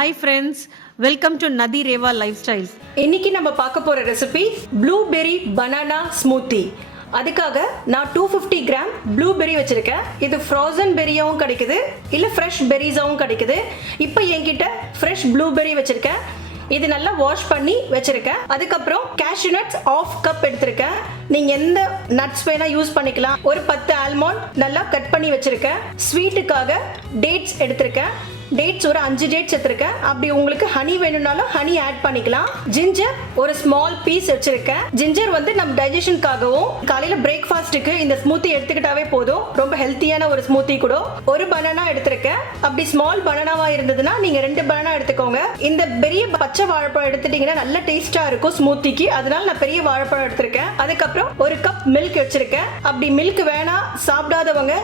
Hi friends welcome to நதி Rewa life styles இன்னைக்கு நம்ம பார்க்க போற ரெசிபி ப்ளூபெர்ரி பனானா ஸ்மூத்தி அதுக்காக நான் டூ ஃபிஃப்டி கிராம் ப்ளூபெரி வச்சிருக்கேன். இது ஃப்ரோசன் பெரியாவும் கிடைக்குது இல்லை ஃப்ரெஷ் பெரிஸாகவும் கிடைக்குது. இப்போ என்கிட்ட ஃப்ரெஷ் ப்ளூபெரி வச்சிருக்கேன். இது நல்லா வாஷ் பண்ணி வச்சிருக்கேன். அதுக்கப்புறம் கேஷ்யூ நட்ஸ் ஆஃப் கப் எடுத்திருக்கேன். நீங்க எந்த நட்ஸ் வேணா யூஸ் பண்ணிக்கலாம். ஒரு பத்து ஆல்மண்ட் நல்லா கட் பண்ணி வச்சிருக்கேன். ஸ்வீட்டுக்காக டேட்ஸ் எடுத்திருக்கேன். டேட்ஸ் ஒரு அஞ்சு டேட்ஸ் எடுத்திருக்கேன் அப்படி உங்களுக்கு ஹனி வேணும்னாலும் ஹனி ஆட் பண்ணிக்கலாம். ஜிஞ்சர் ஒரு ஸ்மால் பீஸ் வச்சிருக்கேன் ஜிஞ்சர் வந்து நம்ம டைஜஷனுக்காகவும் காலையில பிரேக்ஃபாஸ்ட்டுக்கு இந்த ஸ்மூத்தி எடுத்துக்கிட்டாவே போதும். ரொம்ப ஹெல்த்தியான ஒரு ஸ்மூத்தி கூட. ஒரு பனானா எடுத்திருக்கேன் அப்படி ஸ்மால் பனானாவா இருந்ததுன்னா நீங்க ரெண்டு பனானா எடுத்துக்கோங்க. இந்த பெரிய பச்சை வாழைப்பழம் எடுத்துட்டீங்கன்னா நல்ல டேஸ்டா இருக்கும் ஸ்மூத்திக்கு அதனால நான் பெரிய வாழைப்பழம் எடுத்திருக்கேன். அதுக்கப்புறம் ஒரு கப் மில்க் வச்சிருக்கேன் அப்படி மில்க் வேணாம் சாப்பிடாதவங்க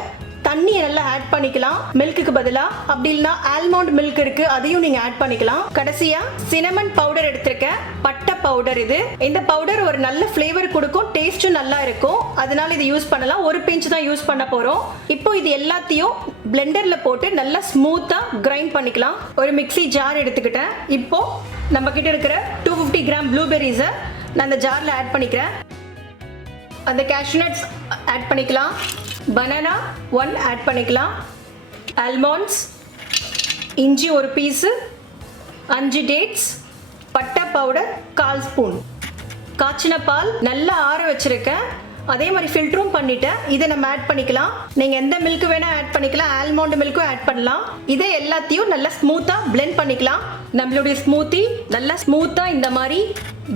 தண்ணியை நல்லா ஆட் பண்ணிக்கலாம். மில்க்குக்கு பதிலா. அப்படி இல்லைனா ஆல்மண்ட் மில்க் இருக்கு அதையும் நீங்க ஆட் பண்ணிக்கலாம். கடைசியா சினமன் பவுடர் எடுத்திருக்கேன். பட்டை பவுடர் இது. இந்த பவுடர் ஒரு நல்ல ஃப்ளேவர் கொடுக்கும் டேஸ்டும் நல்லா இருக்கும். அதனால இது யூஸ் பண்ணலாம். ஒரு பிஞ்ச் தான் யூஸ் பண்ண போறோம். இப்போ இது எல்லாத்தையும் பிளெண்டர்ல போட்டு நல்லா ஸ்மூத்தா கிரைண்ட் பண்ணிக்கலாம். ஒரு மிக்ஸி ஜார் எடுத்துக்கிட்டேன். இப்போ நம்ம கிட்ட இருக்கிற டூ ஃபிஃப்டி கிராம் ப்ளூபெர்ரிஸை நான் அந்த ஜார்ல ஆட் பண்ணிக்கிறேன். அந்த கேஷ்நட்ஸ் ஆட் பண்ணிக்கலாம். பனானா ஒன் ஆட் பண்ணிக்கலாம். ஆல்மண்ட்ஸ் இஞ்சி ஒரு பீஸு அஞ்சு டேட்ஸ் பட்டை பவுடர் கால் ஸ்பூன் காய்ச்சின பால் நல்லா ஆற வச்சிருக்கேன். அதே மாதிரி ஃபில்டரும் பண்ணிட்டேன். இதை நம்ம ஆட் பண்ணிக்கலாம். நீங்கள் எந்த மில்க் வேணால் ஆட் பண்ணிக்கலாம். ஆல்மண்ட் மில்க்கும் ஆட் பண்ணலாம். இதை எல்லாத்தையும் நல்லா ஸ்மூத்தாக பிளெண்ட் பண்ணிக்கலாம். நம்மளுடைய ஸ்மூத்தி நல்லா ஸ்மூத்தாக இந்த மாதிரி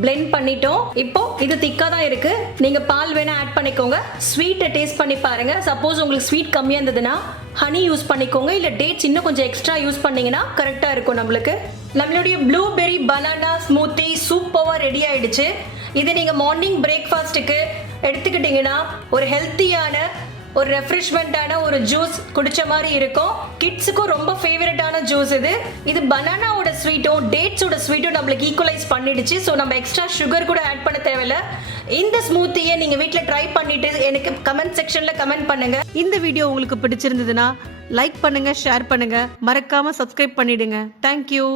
பிளெண்ட் பண்ணிட்டோம். இப்போ இது திக்காக தான் இருக்கு. நீங்கள் பால் வேணால் ஆட் பண்ணிக்கோங்க. ஸ்வீட்டை டேஸ்ட் பண்ணி பாருங்க. சப்போஸ் உங்களுக்கு ஸ்வீட் கம்மியாக இருந்ததுன்னா ஹனி யூஸ் பண்ணிக்கோங்க. இல்லை டேட்ஸ் இன்னும் கொஞ்சம் எக்ஸ்ட்ரா யூஸ் பண்ணீங்கன்னா கரெக்டாக இருக்கும் நம்மளுக்கு. நம்மளுடைய ப்ளூபெர்ரி பனானா ஸ்மூத்தி சூப்பராக ரெடி ஆயிடுச்சு. இது நீங்கள் மார்னிங் பிரேக்ஃபாஸ்ட்டுக்கு எடுத்துக்கிட்டிங்கன்னா ஒரு ஹெல்த்தியான ஒரு ரெஃப்ரெஷ்மெண்ட்டான ஒரு ஜூஸ் குடிச்ச மாதிரி இருக்கும். கிட்ஸுக்கும் ரொம்ப ஃபேவரட்டான ஜூஸ் இது. இது பனானாவோட ஸ்வீட்டும் டேட்ஸோட ஸ்வீட்டும் நம்மளுக்கு ஈக்குவலைஸ் பண்ணிடுச்சு. ஸோ நம்ம எக்ஸ்ட்ரா சுகர் கூட ஆட் பண்ண தேவையில்ல. இந்த ஸ்மூத்தியை நீங்கள் வீட்டில் ட்ரை பண்ணிட்டு எனக்கு கமெண்ட் செக்ஷனில் கமெண்ட் பண்ணுங்க. இந்த வீடியோ உங்களுக்கு பிடிச்சிருந்ததுன்னா லைக் பண்ணுங்க ஷேர் பண்ணுங்க. மறக்காம சப்ஸ்கிரைப் பண்ணிடுங்க. தேங்க்யூ